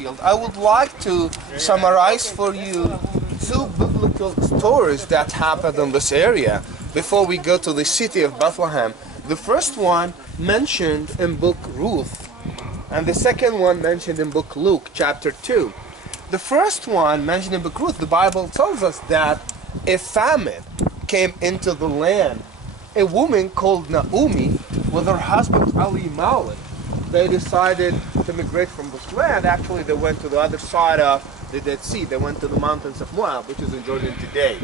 field, I would like to summarize for you two biblical stories that happened in this area before we go to the city of Bethlehem. The first one mentioned in book Ruth, and the second one mentioned in book Luke, chapter 2. The first one mentioned in book Ruth, the Bible tells us that a famine came into the land. A woman called Naomi with her husband Elimelech, they decided to migrate from this land. Actually, they went to the other side of the Dead Sea. They went to the mountains of Moab, which is in Jordan today.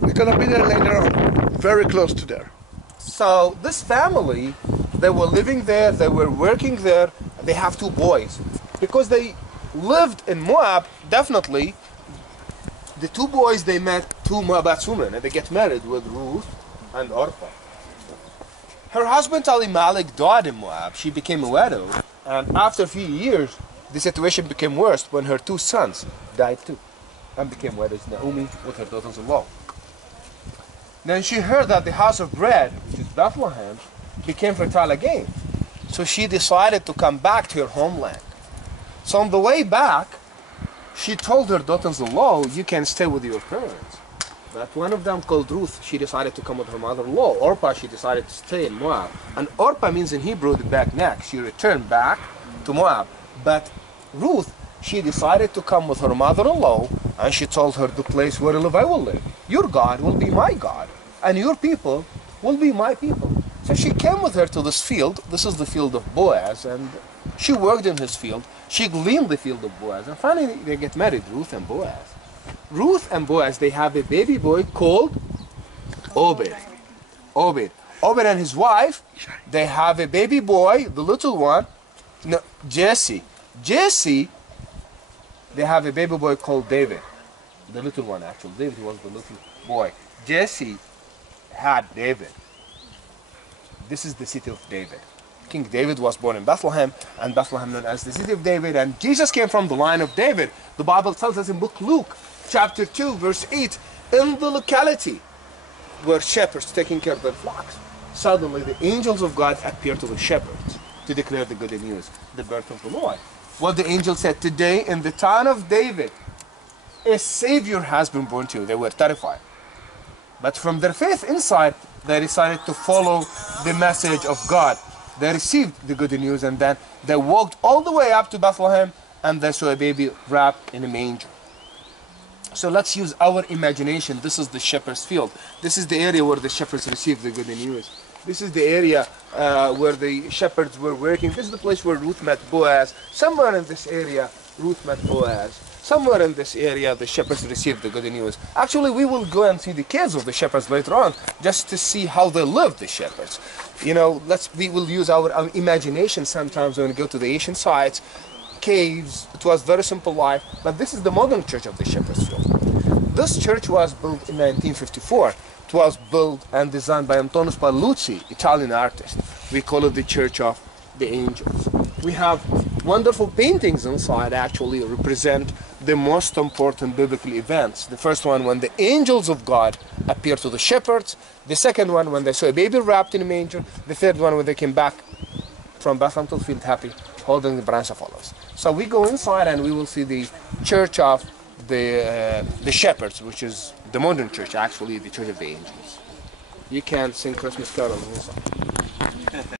We're going to be there later on, very close to there. So this family, they were living there, they were working there. They have two boys. Because they lived in Moab, definitely, the two boys, they met two Moabite women, and they get married with Ruth and Orpah. Her husband Elimelech died in Moab. She became a widow, and after a few years, the situation became worse when her two sons died too, and became widows. Naomi with her daughters-in-law. Then she heard that the house of bread, which is Bethlehem, became fertile again. So she decided to come back to her homeland. So on the way back, she told her daughters-in-law, you can stay with your parents. But one of them, called Ruth, she decided to come with her mother-in-law. Orpah, she decided to stay in Moab. And Orpah means in Hebrew the back neck. She returned back to Moab. But Ruth, she decided to come with her mother-in-law, and she told her, the place where I live, I will live. Your God will be my God, and your people will be my people. So she came with her to this field. This is the field of Boaz, and she worked in his field. She gleaned the field of Boaz, and finally they get married, Ruth and Boaz. Ruth and Boaz, they have a baby boy called Obed. Obed and his wife, they have a baby boy, the little one, Jesse. Jesse, they have a baby boy called David. The little one, actually. David was the little boy. Jesse had David. This is the city of David. King David was born in Bethlehem, and Bethlehem known as the city of David, and Jesus came from the line of David. The Bible tells us in book Luke, chapter 2, verse 8, in the locality where shepherds taking care of their flocks, suddenly the angels of God appeared to the shepherds to declare the good news, the birth of the Lord. What the angel said, today in the town of David, a Savior has been born to you. They were terrified. But from their faith inside, they decided to follow the message of God. They received the good news, and then they walked all the way up to Bethlehem, and they saw a baby wrapped in a manger. So let's use our imagination. This is the shepherd's field. This is the area where the shepherds received the good news. This is the area where the shepherds were working. This is the place where Ruth met Boaz. Somewhere in this area, Ruth met Boaz. Somewhere in this area, the shepherds received the good news. Actually, we will go and see the kids of the shepherds later on, just to see how they lived, the shepherds. You know, we will use our imagination sometimes when we go to the ancient sites, caves. It was very simple life. But this is the modern church of the Shepherd's Field. This church was built in 1954. It was built and designed by Antonio Spallucci, Italian artist. We call it the Church of the Angels. We have wonderful paintings inside, actually represent the most important biblical events. The first one, when the angels of God appeared to the shepherds. The second one, when they saw a baby wrapped in a manger. The third one, when they came back from Bethlehem to the field happy, holding the branch of olives. So we go inside and we will see the church of the shepherds, which is the modern church, actually the Church of the Angels. You can sing Christmas carols inside.